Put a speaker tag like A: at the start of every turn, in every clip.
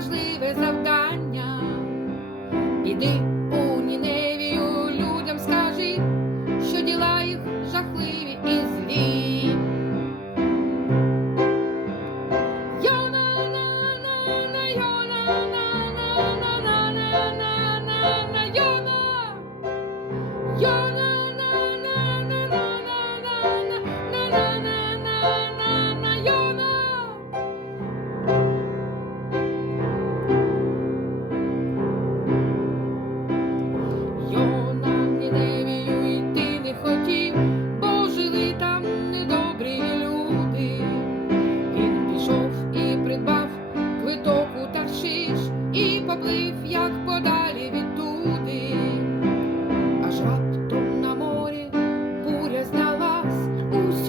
A: важливе завдання. Іди у Ніневію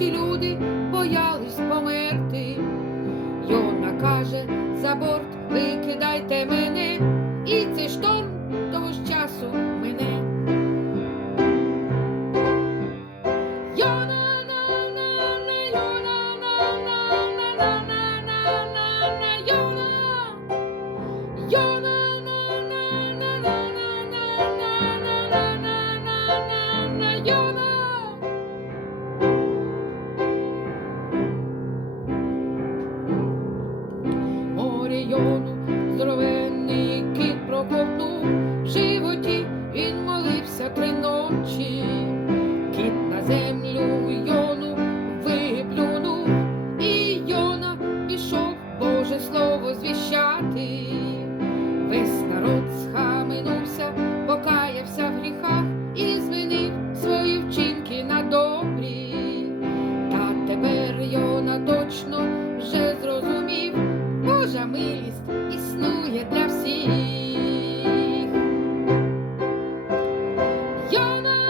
A: усі люди боялись померти. Йона каже, за борт викидайте мене, і цей шторм того ж часу мене. Йона, на, на, на, Йона, на, на, на, на, на, на, Море Йону, здоровенний кит проковтнув, в животі він молився три ночі. Кіт на землю Йону виплюнув, і Йона пішов Боже слово звіщати. Весь народ схаменувся, покаявся в гріхах і змінив свої вчинки на добрі. Та тепер Йона точно вже зрозумів, Божа милість існує для всіх. Йона!